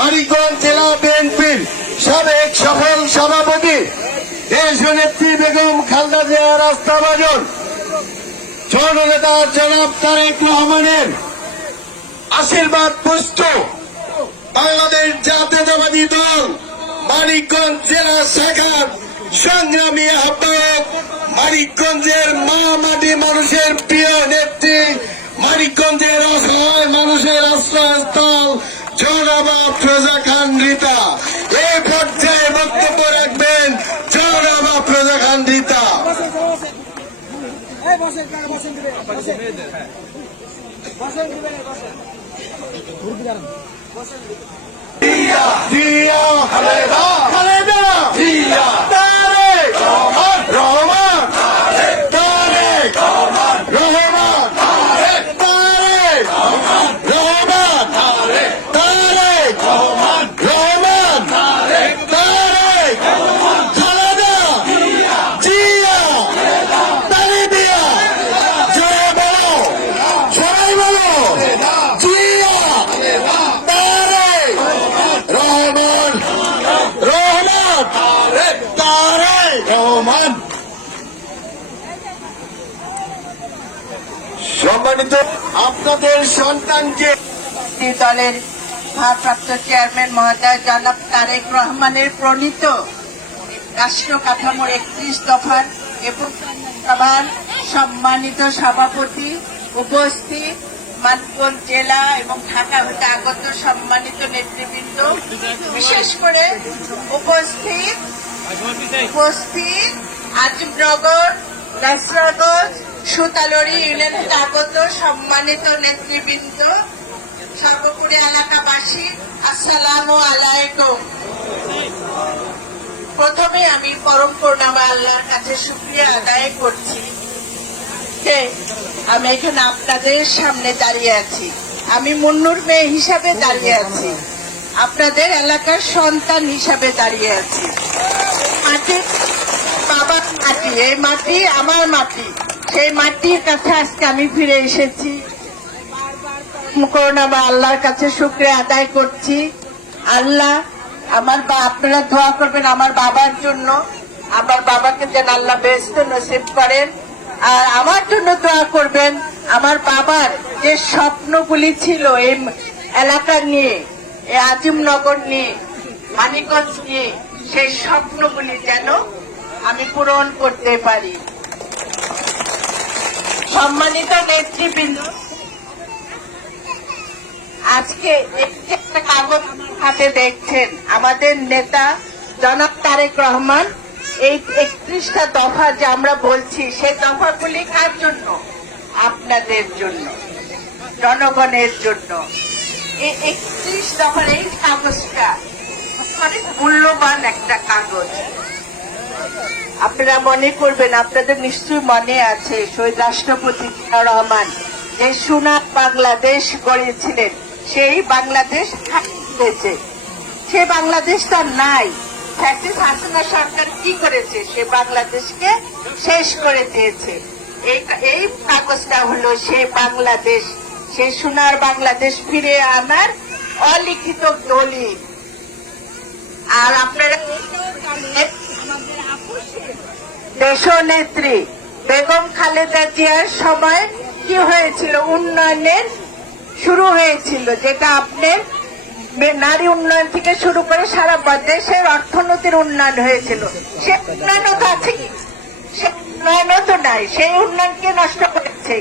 মানিকগঞ্জ জেলা বিএনপির সাবেক সফল সভাপতি দেশ নেত্রী বেগম খালদা জিয়া রাস্তাবাজন ছোট নেতা জনাব তারেক রহমানের আশীর্বাদ পুষ্ট। বাংলাদেশ জাতীয়তাবাদী দল, মানিকগঞ্জ জেলা শাখার সংগ্রামী আহ্বায়ক, মানিকগঞ্জের মা মাটি মানুষের প্রিয় নেত্রী, মানিকগঞ্জের অসহায় মানুষের আশ্রয়স্থল জনাবা ফ্রোজা খান রীতা এই পর্যায়ে বক্তব্য রাখবেন জনাবা ফ্রোজা খান রীতা এই বসেন কারা বসেন দিবে বসেন বসেন দিবে বসেন জিয়া খালেদা খালেদা জিয়া তারেক রহমান তারেক রহমান তারেক রহমান তারেক রহমান তারেক খালেদা জিয়া তারেক জয় বলো সবাই বলো জিয়া তারেক রহমান রহমান তারেক রহমান সম্মানিত আপনাদের সন্তানকে দলের ভারপ্রাপ্ত চেয়ারম্যান মহোদয় জনাব তারেক রহমানের প্রণীত রাষ্ট্র কাঠামোর একত্রিশ দফার এবং সভার সম্মানিত সভাপতি উপস্থিত মানগঞ্জ জেলা এবং ঢাকা হতে আগত সম্মানিত নেতৃবৃন্দ, বিশেষ করে উপস্থিত উপস্থিত আজিমনগর নাসরাগঞ্জ সুতালরি ইউনিয়ন আগত সম্মানিত নেতৃবৃন্দ, সর্বোপরি এলাকাবাসী, আসসালামু আলাইকুম। প্রথমে আমি পরম করুণাময় আল্লাহর কাছে শুক্রিয়া আদায় করছি। যে আমি এখানে আপনাদের সামনে দাঁড়িয়ে আছি। আমি মুন্নুর মেয়ে হিসাবে দাঁড়িয়ে আছি। আপনাদের এলাকার সন্তান হিসাবে দাঁড়িয়ে আছি। মাটি, বাবার মাটি, এই মাটি আমার মাটি। সেই মাটির কাছে আজকে আমি ফিরে এসেছি। করোনা বা আল্লাহর কাছে শুক্রিয়া আদায় করছি। আল্লাহ, আমার বা, আপনারা দোয়া করবেন আমার বাবার জন্য। আমার বাবাকে যেন আল্লাহ ব্যস্ত নসিব করেন। আর আমার জন্য দোয়া করবেন, আমার বাবার যে স্বপ্নগুলি ছিল এই এলাকা নিয়ে, এই আজিমনগর নিয়ে, মানিকগঞ্জ নিয়ে, সেই স্বপ্নগুলি যেন আমি পূরণ করতে পারি। সম্মানিত নেতৃবৃন্দ, আজকে একটি কাগজ হাতে দেখছেন আমাদের নেতা জনাব তারেক রহমান। এই একত্রিশটা দফা যে আমরা বলছি, সেই দফাগুলি কার জন্য? আপনাদের জন্য, জনগণের জন্য। এই একত্রিশ দফার এই কাগজটা অনেক মূল্যবান একটা কাগজ। আপনারা মনে করবেন, আপনাদের নিশ্চয়ই মনে আছে শহীদ রাষ্ট্রপতি রহমান যে সোনার বাংলাদেশ গড়েছিলেন। সেই বাংলাদেশ হয়েছে। সে বাংলাদেশ তার নাই হাসিনা সরকার কি করেছে? সে বাংলাদেশকে শেষ করে দিয়েছে। এই এই কাগজটা হলো সে বাংলাদেশ। সে সোনার বাংলাদেশ ফিরে আনার অলিখিত দলিল। আর আপনারা দেশনেত্রী বেগম খালেদা জিয়ার সময় কি হয়েছিল? উন্নয়নের শুরু হয়েছিল, যেটা আপনার নারী উন্নয়ন থেকে শুরু করে সারা দেশের অর্থনীতির উন্নয়ন হয়েছিল। সে উন্নয়নও তো আছে কি? সে উন্নয়নও তো নাই, সেই উন্নয়নকে নষ্ট করেছে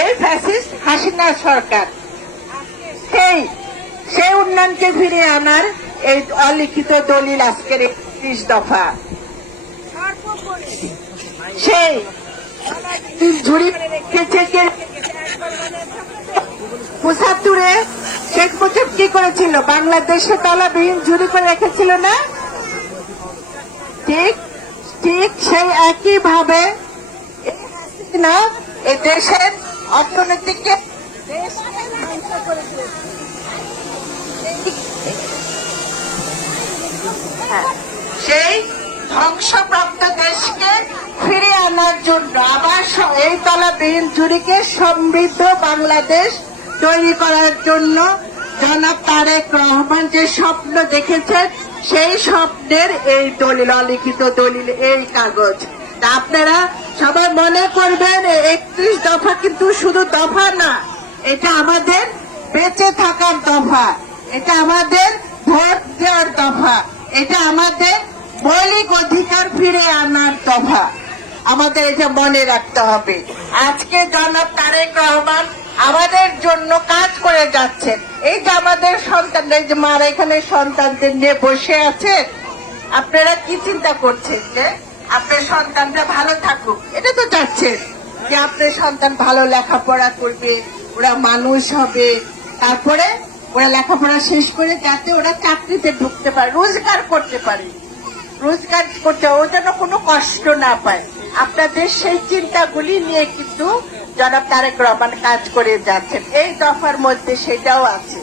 এই ফ্যাসিস্ট হাসিনা সরকার। সেই সেই উন্নয়নকে ফিরিয়ে আনার এই অলিখিত দলিল আজকের একত্রিশ দফা। সেই ঝুড়ি রেখেছে শেখ মুজিব কি করেছিল বাংলাদেশে তলাবিহীন ঝুড়ি করে রেখেছিল না ঠিক ঠিক সেই একই ভাবে না এই দেশের অর্থনীতিকে। হ্যাঁ, সেই ধ্বংসপ্রাপ্ত দেশকে ফিরে আনার জন্য আবার এই তলাবিহীন জুড়িকে সমৃদ্ধ বাংলাদেশ তৈরি করার জন্য জনাব তারেক রহমান যে স্বপ্ন দেখেছেন, সেই স্বপ্নের এই দলিল, অলিখিত দলিল, এই কাগজ। আপনারা সবাই মনে করবেন একত্রিশ দফা কিন্তু শুধু দফা না, এটা আমাদের বেঁচে থাকার দফা, এটা আমাদের ভোট দেওয়ার দফা, এটা আমাদের মৌলিক অধিকার ফিরে আনার দফা আমাদের এটা মনে রাখতে হবে। আজকে জনাব তারেক রহমান আমাদের জন্য কাজ করে যাচ্ছেন। এই যে আমাদের সন্তানরা এই যে মারা এখানে সন্তানদের নিয়ে বসে আছেন, আপনারা কি চিন্তা করছেন যে আপনার সন্তানটা ভালো থাকুক? এটা তো চাচ্ছেন যে আপনার সন্তান ভালো লেখাপড়া করবে, ওরা মানুষ হবে। তারপরে ওরা লেখাপড়া শেষ করে যাতে ওরা চাকরিতে ঢুকতে পারে, রোজগার করতে পারে। রোজগার করতে ও যেন কোনো কষ্ট না পায়। আপনাদের সেই চিন্তাগুলি নিয়ে কিন্তু জনাব তারেক রহমান কাজ করে যাচ্ছেন। এই দফার মধ্যে সেটাও আছে।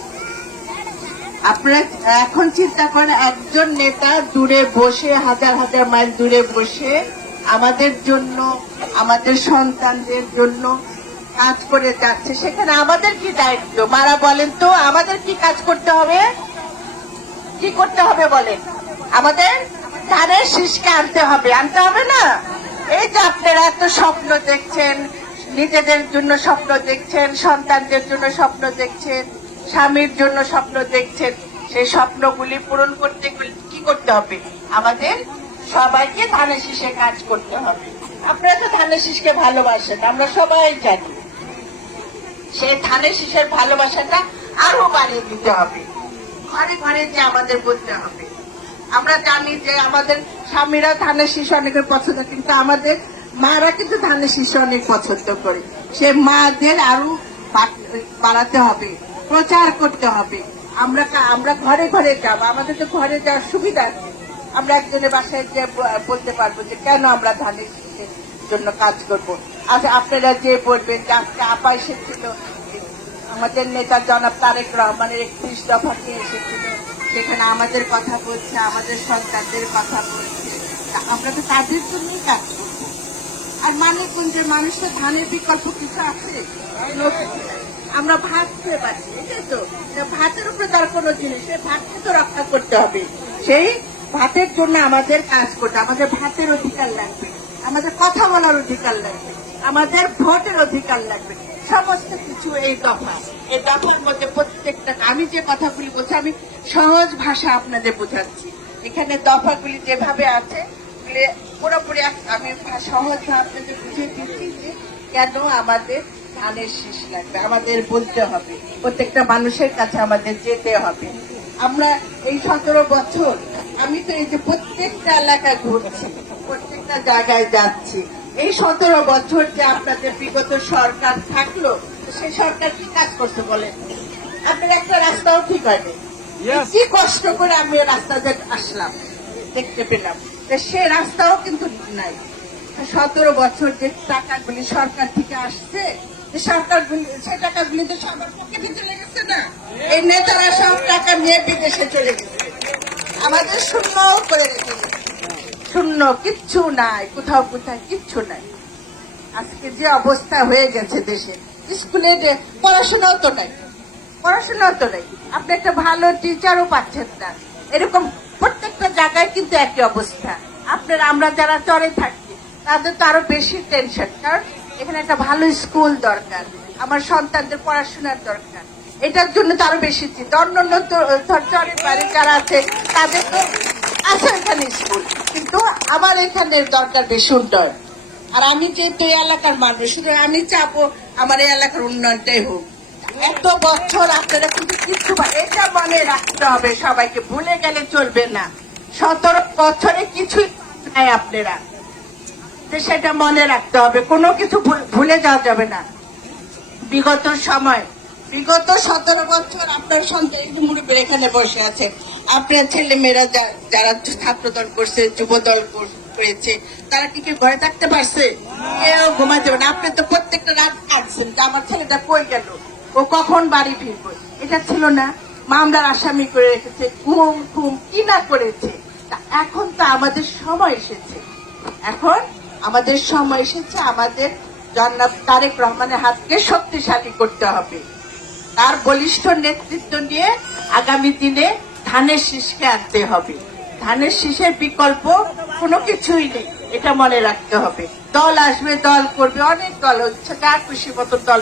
আপনারা এখন চিন্তা করেন, একজন নেতা দূরে বসে, হাজার হাজার মাইল দূরে বসে আমাদের জন্য, আমাদের সন্তানদের জন্য কাজ করে যাচ্ছে। সেখানে আমাদের কি দায়িত্ব? মারা বলেন তো, আমাদের কি কাজ করতে হবে? কি করতে হবে বলেন? আমাদের ধানের শীষকে আনতে হবে আনতে হবে না? এই যে আপনারা এত স্বপ্ন দেখছেন, নিজেদের জন্য স্বপ্ন দেখছেন, সন্তানদের জন্য স্বপ্ন দেখছেন, স্বামীর জন্য স্বপ্ন দেখছেন, সেই স্বপ্নগুলি পূরণ করতে কি করতে হবে? আমাদের সবাইকে ধানের শীষে কাজ করতে হবে। আপনারা তো ধানের শীষকে ভালোবাসেন, আমরা সবাই জানি। সেই ধানের শীষের ভালোবাসাটা আরও বাড়িয়ে দিতে হবে। ঘরে ঘরে যে আমাদের বলতে হবে আমরা জানি যে আমাদের স্বামীরা ধানের শীষ অনেকের পছন্দ, কিন্তু আমাদের মারা কিন্তু ধানের শীষ অনেক পছন্দ করে। সে মাদের আরও বাড়াতে হবে, প্রচার করতে হবে। আমরা আমরা ঘরে ঘরে যাব, আমাদের তো ঘরে যাওয়ার সুবিধা আছে। আমরা একজনের বাসায় যে বলতে পারব যে কেন আমরা ধানের শীষের জন্য কাজ করব। আচ্ছা আপনারা যে বলবেন যে আজকে আপা এসেছিল, আমাদের নেতা জনাব তারেক রহমানের একত্রিশ দফা নিয়ে এসেছিল সেখানে আমাদের কথা বলছে, আমাদের সন্তানদের কথা বলছে। আমরা তো তাদের জন্যই কাজ করব। আর মানিকগঞ্জের মানুষের ধানের বিকল্প কিছু আছে? আমরা ভাত খেয়ে পাচ্ছি তো। ভাতের উপরে তার কোনো জিনিস ভাতকে তো রক্ষা করতে হবে। সেই ভাতের জন্য আমাদের কাজ করতে, আমাদের ভাতের অধিকার লাগবে, আমাদের কথা বলার অধিকার লাগবে, আমাদের ভোটের অধিকার লাগবে। সমস্ত কিছু এই দফা এই দফার মধ্যে প্রত্যেকটা আমি যে কথাগুলি বলছি, আমি সহজ ভাষা আপনাদের বোঝাচ্ছি। এখানে দফাগুলি যেভাবে আছে পুরোপুরি আমি সহজ আপনাদের বুঝিয়ে দিচ্ছি যে কেন আমাদের ধানের শীষ লাগবে। আমাদের বলতে হবে। প্রত্যেকটা মানুষের কাছে আমাদের যেতে হবে। আমরা এই সতেরো বছর আমি তো এই যে প্রত্যেকটা এলাকা ঘুরছি, প্রত্যেকটা জায়গায় যাচ্ছি। এই সতেরো বছর যে আপনাদের বিগত সরকার থাকল সেই সরকার কি কাজ করছে বলেন? আপনার একটা রাস্তাও ঠিক হয়নি। কি কষ্ট করে আমি রাস্তাতে আসলাম দেখতে পেলাম। সে রাস্তাও কিন্তু নাই। সতেরো বছর যে টাকাগুলি সরকার থেকে আসছে যে সরকারগুলি সে টাকাগুলি তো সবার পকেটে চলে গেছে না। এই নেতারা সব টাকা নিয়ে বিদেশে চলে গেছে। আমাদের শূন্য করে রেখেছে। শূন্য, কিচ্ছু নাই, কোথাও কোথায় কিচ্ছু নাই। আজকে যে অবস্থা হয়ে গেছে দেশে, স্কুলে যে পড়াশোনাও তো নাই, পড়াশোনাও তো নাই। আপনি একটা ভালো টিচারও পাচ্ছেন না। এরকম প্রত্যেকটা জায়গায় কিন্তু একই অবস্থা। আপনার, আমরা যারা চরে থাকি, তাদের তো আরও বেশি টেনশন কারণ এখানে একটা ভালো স্কুল দরকার, আমার সন্তানদের পড়াশোনার দরকার। এটার জন্য তো আরও বেশি চিন্তা। অন্য অন্য চরের বাড়ি যারা আছে, তাদের তো আছে এখানে স্কুল। কিন্তু আমার এখানে দরকার বেশি উন্নয়ন। আর আমি যেহেতু এলাকার মানুষ আমি চাবো আমার এই এলাকার উন্নয়নটাই হোক। এত বছর আপনারা কিন্তু কিছু এটা মনে রাখতে হবে, সবাইকে ভুলে গেলে চলবে না। সতেরো বছরে কিছুই নাই আপনারা। সেটা মনে রাখতে হবে, কোনো কিছু ভুলে যাওয়া যাবে না। বিগত সময় বিগত সতেরো বছর আপনার যে মুরব্বীর এখানে বসে আছে। আপনার ছেলে মেয়েরা যারা ছাত্র দল করছে যুব দল কর- করেছে, তারা কি কেউ ঘরে থাকতে পারছে? কেউ ঘুমাতে পারে। আপনি তো প্রত্যেকটা রাত কাটছেন যে আমার ছেলেটা কই গেল? ও কখন বাড়ি ফিরবে? এটা ছিল না। মামলার আসামি করে রেখেছে। ঘুম ঘুম কি না করেছে? এখন তো আমাদের সময় এসেছে। এখন আমাদের সময় এসেছে। আমাদের জনাব তারেক রহমানের হাতকে শক্তিশালী করতে হবে। তার বলিষ্ঠ নেতৃত্ব নিয়ে আগামী দিনে ধানের শীষকে আনতে হবে। ধানের শীষের বিকল্প কোনো কিছুই নেই, এটা মনে রাখতে হবে। দল আসবে, দল করবে, অনেক দল হচ্ছে, যার খুশি মতো দল।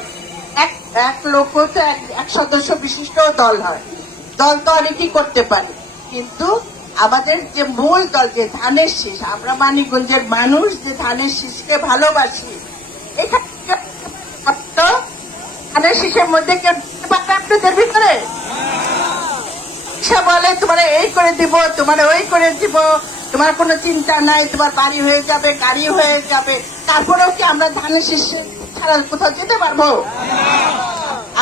এক এক লোক তো এক সদস্য বিশিষ্ট দল হয়। দল তো অনেকেই করতে পারে, কিন্তু আমাদের যে মূল দল, যে ধানের শীষ, আমরা মানিকগঞ্জের মানুষ যে ধানের শীষকে ভালোবাসি তো ধানের শীষের মধ্যে ভিতরে? সে বলে, তোমার এই করে দিব, তোমার ওই করে দিব। তোমার কোনো চিন্তা নাই, তোমার বাড়ি হয়ে যাবে, গাড়ি হয়ে যাবে। তারপরেও কি আমরা ধানের ছাড়া কোথাও যেতে পারব?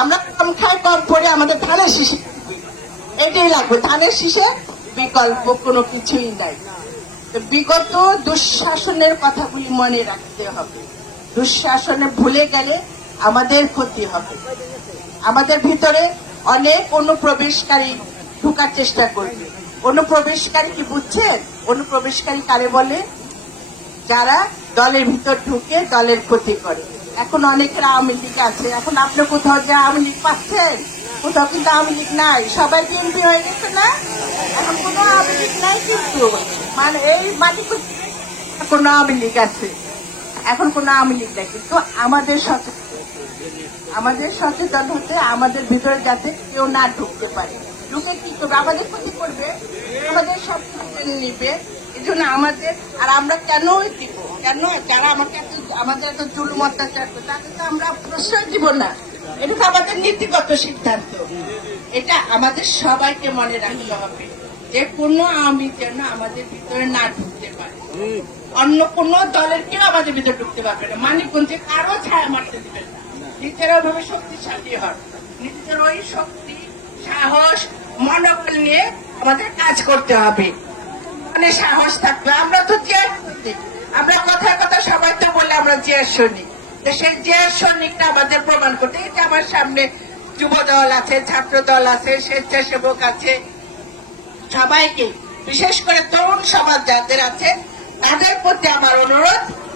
আমরা কম খাই, কম আমাদের ধানের এটাই লাগবে, ধানের শীষে বিকল্প কোনো কিছুই নাই। বিগত দুঃশাসনের কথাগুলি মনে রাখতে হবে। দুঃশাসনে ভুলে গেলে আমাদের ক্ষতি হবে। আমাদের ভিতরে অনেক অনুপ্রবেশকারী ঢুকার চেষ্টা করবে। অনুপ্রবেশকারী কি বুঝছেন? অনুপ্রবেশকারী কারে বলে? যারা দলের ভিতর ঢুকে দলের ক্ষতি করে। এখন অনেকের আওয়ামী লীগ আছে। এখন আপনি কোথাও যে আওয়ামী লীগ পাচ্ছেন? কোথাও কিন্তু আওয়ামী লীগ নাই। সবাই বিএনপি হয়ে গেছে না? এখন কোনো আওয়ামী লীগ নাই কিন্তু। মানে এই মালিক কোনো আওয়ামী লীগ আছে। এখন কোনো আওয়ামী লীগ নাই। কিন্তু আমাদের সচেতন আমাদের সচেতন হতে আমাদের ভিতরে যাতে কেউ না ঢুকতে পারে। ঢুকে কি করবে? আমাদের ক্ষতি করবে আমাদের সব কিছু নিবে এই জন্য আমাদের আর আমরা কেন দিব? কেন? যারা আমাকে এত আমাদের এত জুলুম অত্যাচার করে তাদের তো আমরা প্রশ্রয় দিব না। এটা তো আমাদের নীতিগত সিদ্ধান্ত। এটা আমাদের সবাইকে মনে রাখতে হবে। যে কোনো আমি যেন আমাদের ভিতরে না ঢুকতে পারে। অন্য কোন দলের কেউ আমাদের ভিতরে ঢুকতে পারবে না। মানিকগঞ্জে কারও ছায়া মারতে দিবেন না। নিজেরা ওইভাবে শক্তিশালী হন নিজেদের ওই শক্তি, সাহস, মনোবল নিয়ে আমাদের কাজ করতে হবে। মানে সাহস থাকবে। আমরা তো চেয়ার আমরা কথায় কথা সবাই তো বলে আমরা চেয়ার সৈনিক। তো সেই চেয়ার সৈনিকটা আমাদের প্রমাণ করতে। এই যে আমার সামনে যুব দল আছে ছাত্র দল আছে, স্বেচ্ছাসেবক আছে, সবাইকে, বিশেষ করে তরুণ সমাজ যাদের আছে, তাদের প্রতি আমার অনুরোধ।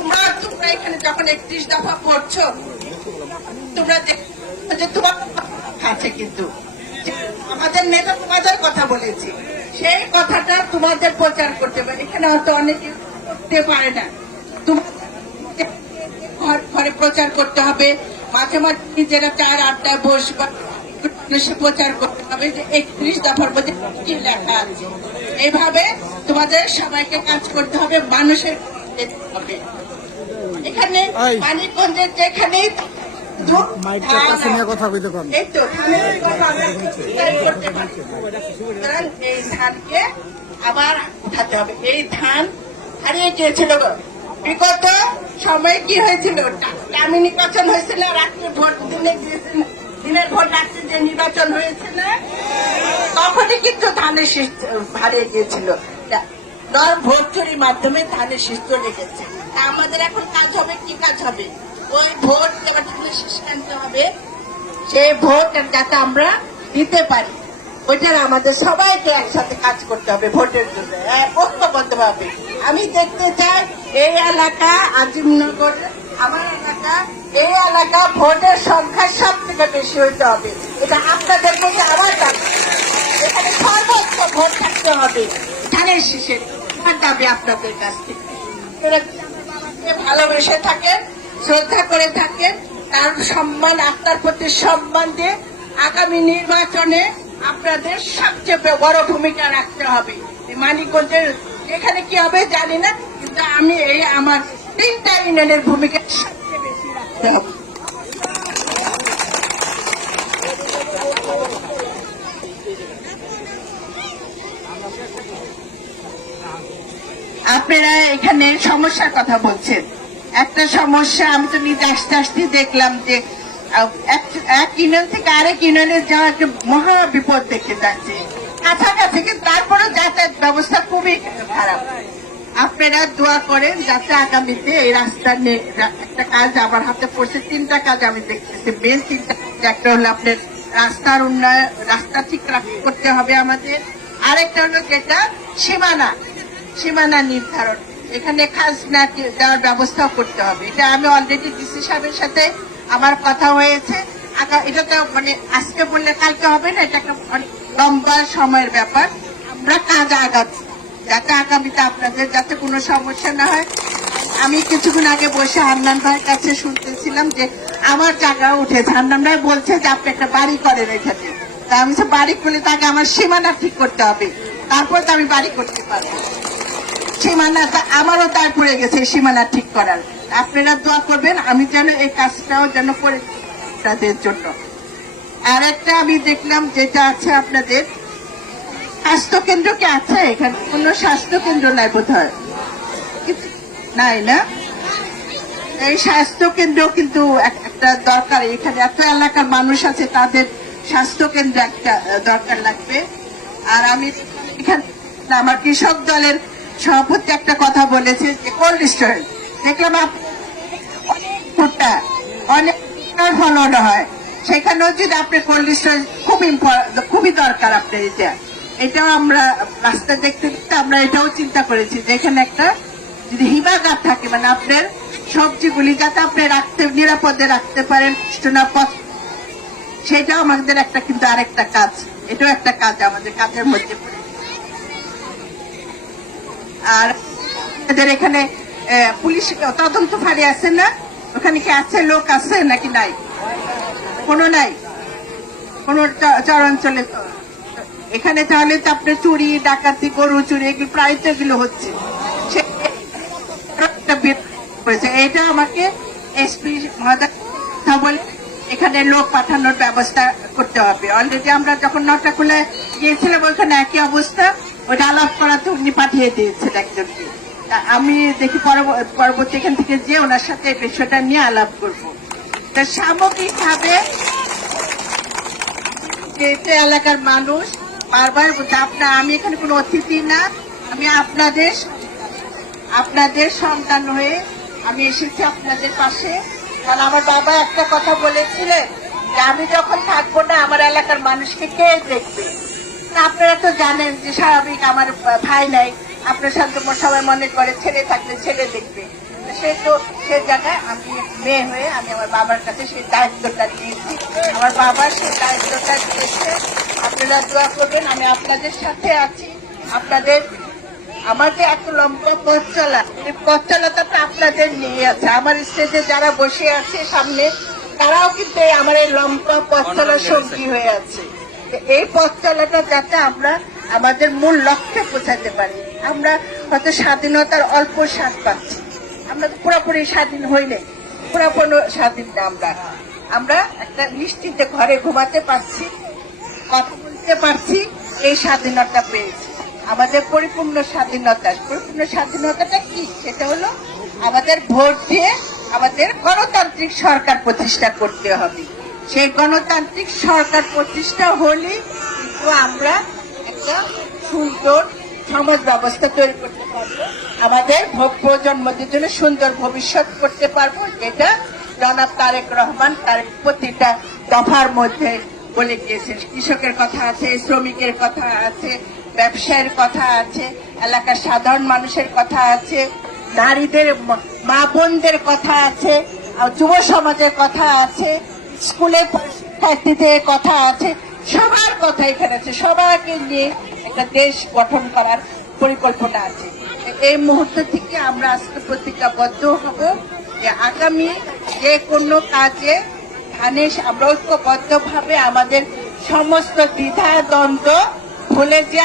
তোমরা তোমরা এখানে যখন একত্রিশ দফা পড়ছো তোমরা তোমার আছে কিন্তু। আমাদের নেতা তোমাদের কথা বলেছে। সেই কথাটা তোমাদের প্রচার করতে এখানে অনেকে করতে পারে না। তোমাদের ঘরে প্রচার করতে হবে। মাঝে মাঝে নিজেরা চার আড্ডায় বসবা প্রচার করতে হবে যে একত্রিশ দফার মধ্যে কি লেখা আছে। এইভাবে তোমাদের সবাইকে কাজ করতে হবে। মানুষের যেতে হবে এখানে। মানিকগঞ্জের যেখানেই কথা কইতে পারেন এই তো ধানের কথা আমরা প্রতিকার করতে পারি। সুতরাং এই ধানকে আবার উঠাতে হবে। এই ধান হারিয়ে গিয়েছিল বিগত সময়ে কি হয়েছিল? আমি নির্বাচন হয়েছিল রাত্রে ভোট দিনে দিনের ভোট রাত্রে যে নির্বাচন হয়েছে না তখনই কিন্তু ধানের হারিয়ে গিয়েছিল। দল ভোট চুরির মাধ্যমে ধানের শীষ চলে গেছে আমাদের এখন কাজ হবে, কি কাজ হবে? ওই ভোট এবার ধানের শীষ হবে। সেই ভোট যাতে আমরা দিতে পারি, ওইটার আমাদের সবাইকে একসাথে কাজ করতে হবে ভোটের জন্য। ঐক্যবদ্ধ ভাবে আমি দেখতে চাই, এই এলাকা আজিমনগর, আমার এলাকা, এই এলাকা ভোটের সংখ্যা সব থেকে বেশি হইতে হবে। এটা আপনাদের প্রতি আমার এখানে সর্বোচ্চ ভোট থাকতে হবে। ধানের শীষে। আমার দাবি আপনাদের কাছ। ভালোবেসে থাকেন, শ্রদ্ধা করে থাকেন, তার সম্মান আপনার প্রতি সম্মান দিয়ে আগামী নির্বাচনে আপনাদের সবচেয়ে বড় ভূমিকা রাখতে হবে। মানিকগঞ্জের এখানে কি হবে জানি না, কিন্তু আমি এই আমার তিনটা ইউনিয়নের ভূমিকা সবচেয়ে বেশি রাখতে হবে। আপনারা এখানে সমস্যার কথা বলছেন। একটা সমস্যা, আমি তো নিজে আসতে আসতে দেখলাম যে এক- ইউনিয়ন থেকে আরেক ইউনিয়নে যাওয়া একটা মহা বিপদ দেখতে যাচ্ছে কাছাকাছি, কিন্তু তারপরে যাতায়াত ব্যবস্থা খুবই খারাপ। আপনারা দোয়া করেন যাতে আগামীতে এই রাস্তা একটা কাজ আমার হাতে পড়ছে, তিনটা কাজ আমি দেখতেছি। মেন তিনটা। একটা হলো আপনার রাস্তার উন্নয়ন, রাস্তা ঠিক করতে হবে আমাদের। আরেকটা হলো যেটা, সীমানা। সীমানা নির্ধারণ। এখানে খাজনা দেওয়ার ব্যবস্থাও করতে হবে। এটা আমি অলরেডি ডিসি সাহেবের সাথে আমার কথা হয়েছে। এটা তো মানে আজকে বললে কালকে হবে না? এটা একটা লম্বা সময়ের ব্যাপার। আমরা কাজ আগাচ্ছি। যাতে আগামীতে আপনাদের যাতে কোনো সমস্যা না হয়। আমি কিছুক্ষণ আগে বসে হান্নান ভাইয়ের কাছে শুনতেছিলাম যে আমার জায়গা উঠেছে। হান্নান ভাই বলছে যে আপনি একটা বাড়ি করেন এখানে। তা আমি বাড়ি করলে তাকে আমার সীমানা ঠিক করতে হবে। তারপর তো আমি বাড়ি করতে পারব সীমানা আমারও দায় পড়ে গেছে সীমানা ঠিক করার। আপনারা দোয়া করবেন, আমি যেন এই কাজটাও যেন করে তাদের জন্য। আর একটা আমি দেখলাম, যেটা আছে আপনাদের স্বাস্থ্য কেন্দ্র কি আছে এখানে, কোনো স্বাস্থ্য কেন্দ্র নাই বোধ হয় নাই না? এই স্বাস্থ্য কেন্দ্র কিন্তু একটা দরকার, এখানে এত এলাকার মানুষ আছে, তাদের স্বাস্থ্য কেন্দ্র একটা দরকার লাগবে। আর আমি এখানে, আমার কৃষক দলের সভাপতি একটা কথা বলেছে যে কোল্ড স্টোরেজ দেখলাম অনেক ফলন হয়। সেখানেও যদি আপনি কোল্ড স্টোরেজ খুব খুবই দরকার এটা। এটাও আমরা রাস্তা দেখতে দেখতে আমরা এটাও চিন্তা করেছি যে, এখানে একটা যদি হিমাগার থাকে মানে আপনার সবজিগুলি যাতে আপনি রাখতে, নিরাপদে রাখতে পারেন সেটাও আমাদের একটা কিন্তু আরেকটা কাজ। এটাও একটা কাজ আমাদের কাজের মধ্যে পড়ে। আর আমাদের এখানে পুলিশ তদন্ত আছে না? ওখানে কি আছে লোক আছে নাকি নাই? কোনো নাই? কোন চরাঞ্চলে এখানে তাহলে তো আপনার চুরি, ডাকাতি, গরু চুরি, এগুলো প্রায় তো এগুলো হচ্ছে। এটা আমাকে এসপি বলে, এখানে লোক পাঠানোর ব্যবস্থা করতে হবে। অলরেডি আমরা যখন নটা খুলে গিয়েছিলাম, ওখানে একই অবস্থা। ওটা আলাপ করাতে উনি পাঠিয়ে দিয়েছেন একজনকে। আমি দেখি পরব- পরবর্তী এখান থেকে যে ওনার সাথে বিষয়টা নিয়ে আলাপ করব। তা সামগ্রিক ভাবে যেহেতু এলাকার মানুষ, বারবার আপনার আমি এখানে কোনো অতিথি না, আমি আপনাদের আপনাদের সন্তান হয়ে আমি এসেছি আপনাদের পাশে। কারণ আমার বাবা একটা কথা বলেছিলেন যে, আমি যখন থাকব না, আমার এলাকার মানুষকে কে দেখবে? আপনারা তো জানেন যে স্বাভাবিক আমার ভাই নাই। আপনার সাথে সবাই মনে করে ছেলে থাকলে ছেলে দেখবে। সে তো সে জায়গায় আমি মেয়ে হয়ে আমি আমার বাবার কাছে সেই দায়িত্বটা দিয়েছি। আমার বাবা সেই দায়িত্বটা দিয়েছে। আপনারা দোয়া করবেন আমি আপনাদের সাথে আছি। আপনাদের আমার যে এত লম্বা পথ চলা এই পথ চলাটা তো আপনাদের নিয়ে আছে। আমার স্টেজে যারা বসে আছে সামনে তারাও কিন্তু আমার এই লম্বা পথ চলার সঙ্গী হয়ে আছে। এই পথ চলাটা যাতে আমরা আমাদের মূল লক্ষ্যে পৌঁছাতে পারি। আমরা হয়তো স্বাধীনতার অল্প স্বাদ পাচ্ছি। আমরা তো পুরোপুরি স্বাধীন হইলে পুরোপুরি স্বাধীন না আমরা। আমরা একটা নিশ্চিন্তে ঘরে ঘুমাতে পারছি, কথা বলতে পারছি, এই স্বাধীনতা পেয়েছি। আমাদের পরিপূর্ণ স্বাধীনতা। পরিপূর্ণ স্বাধীনতাটা কি? সেটা হলো আমাদের ভোট দিয়ে আমাদের গণতান্ত্রিক সরকার প্রতিষ্ঠা করতে হবে। সেই গণতান্ত্রিক সরকার প্রতিষ্ঠা হলে কিন্তু আমরা একটা সুন্দর সমাজ ব্যবস্থা তৈরি করতে পারব। আমাদের প্রজন্মদের জন্য সুন্দর ভবিষ্যৎ করতে পারব, যেটা জনাব তারেক রহমান তার প্রতিটা দফার মধ্যে বলে গিয়েছেন কৃষকের কথা আছে, শ্রমিকের কথা আছে, ব্যবসায়ের কথা আছে, এলাকার সাধারণ মানুষের কথা আছে, নারীদের মা বোনদের কথা আছে যুব সমাজের কথা আছে। স্কুলের শিক্ষার্থীদের কথা আছে, সবার কথা এখানে আছে, সবাইকে নিয়ে একটা দেশ গঠন করার পরিকল্পনা আছে। এই মুহূর্ত থেকে আমরা আজকে প্রতিজ্ঞাবদ্ধ হব যে আগামী যে কোনো কাজে ধানে আমরা ঐক্যবদ্ধ ভাবে আমাদের সমস্ত দ্বিধা দ্বন্দ্ব ভুলে যে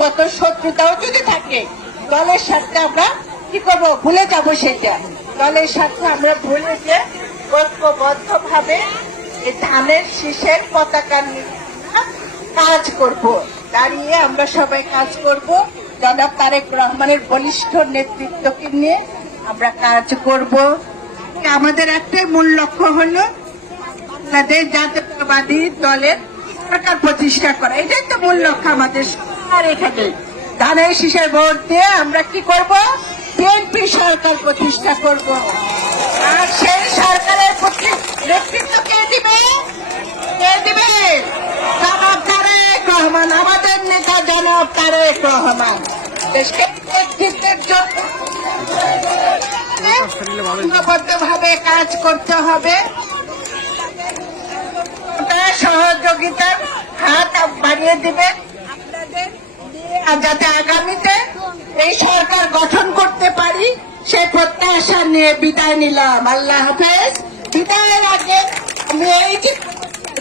কত শত্রুতাও যদি থাকে, দলের সাথে আমরা কি করব? ভুলে যাব সেটা। দলের সাথে আমরা ভুলে যে ঐক্যবদ্ধ ভাবে ধানের শীষের পতাকা কাজ করব। দাঁড়িয়ে আমরা সবাই কাজ করব। জনাব তারেক রহমানের বলিষ্ঠ নেতৃত্বকে নিয়ে আমরা কাজ করব। আমাদের একটাই মূল লক্ষ্য হলো তাদের জাতীয়তাবাদী দলের সরকার প্রতিষ্ঠা করা। এটাই তো মূল লক্ষ্য আমাদের আর এখানে। ধানের শীষে ভোট দিয়ে আমরা কি করব? বিএনপি সরকার প্রতিষ্ঠা করব। আর সেই সরকারের প্রতি- নেতৃত্ব কে দিবে? কে দিবে? জনাব তারেক রহমান, আমাদের নেতা জনাব তারেক রহমান। দেশকে নেতৃত্বের জন্য ভাবে কাজ করতে হবে। সহযোগিতার হাত বাড়িয়ে দিবেন যাতে আগামীতে এই সরকার গঠন করতে পারি, সে প্রত্যাশা নিয়ে বিদায় নিলাম। আল্লাহ হাফেজ। বিদায়ের আগে আমি এই যে,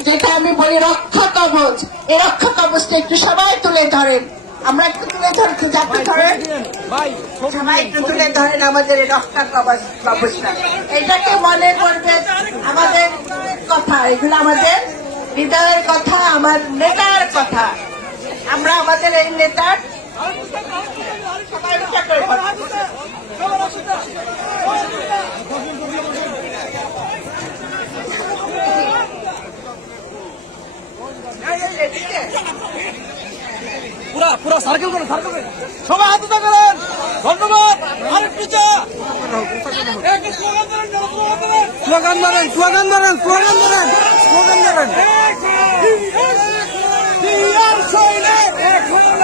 যেটা আমি বলি রক্ষা কবচ এই রক্ষা কবচটা একটু সবাই তুলে ধরেন। আমরা একটু তুলে ধরতে যাতে ধরেন। সবাই একটু তুলে ধরেন আমাদের এই রক্ষা কবচ কবচটা এটাকে মনে করবেন আমাদের কথা, এগুলো আমাদের হৃদয়ের কথা, আমার নেতার কথা। আমরা আমাদের এই নেতার। পুরা পুরা সার্কেল করুন সার্কেল করুন সবাই হাত উঠা করেন ধন্যবাদ আরেক পিছা একটু স্লোগান ধরেন স্লোগান ধরেন স্লোগান ধরেন স্লোগান ধরেন স্লোগান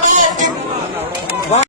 আমরা